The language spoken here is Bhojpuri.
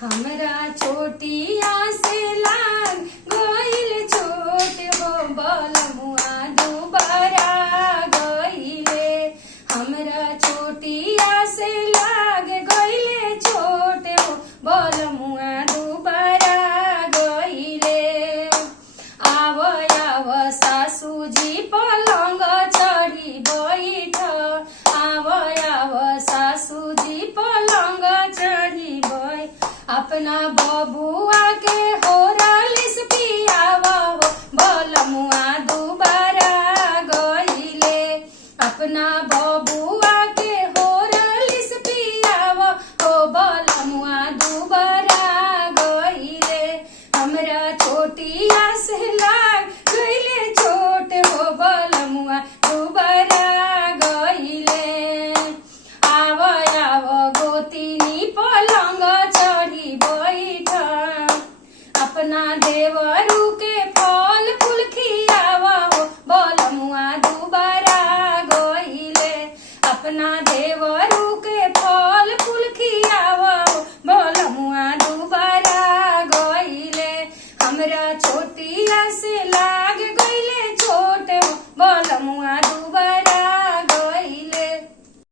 हमरा छोटिया से लाग गइल छोट हो बलमुआ दुबारा गइले। हमरा छोटिया से लाग गइले छोट हो बलमुआ दुबारा गइले। आव आव सासूजी पलंग चढ़ी बैठ, आव आव सासूजी पलंग चढ़ी बैठ। अपना बबुआ के होरलिस पियावा हो बलमुआ दुबारा गइले। अपना बबुआ के होरलिस पियावा हो बलमुआ दुबारा गइले। हमरा छोटिया से लाग गइले छोट हो बलमुआ दुबारा गइले। आव आव गोतिनी पलंग चढ़ी बैठ, अपना देवरू के फल फूल खियावा हो बलमुआ दुबारा गइले। अपना देवरू के फल फूल खियावा हो बलमुआ दुबारा गइले। हमरा छोटिया से लाग गइले छोट हो बलमुआ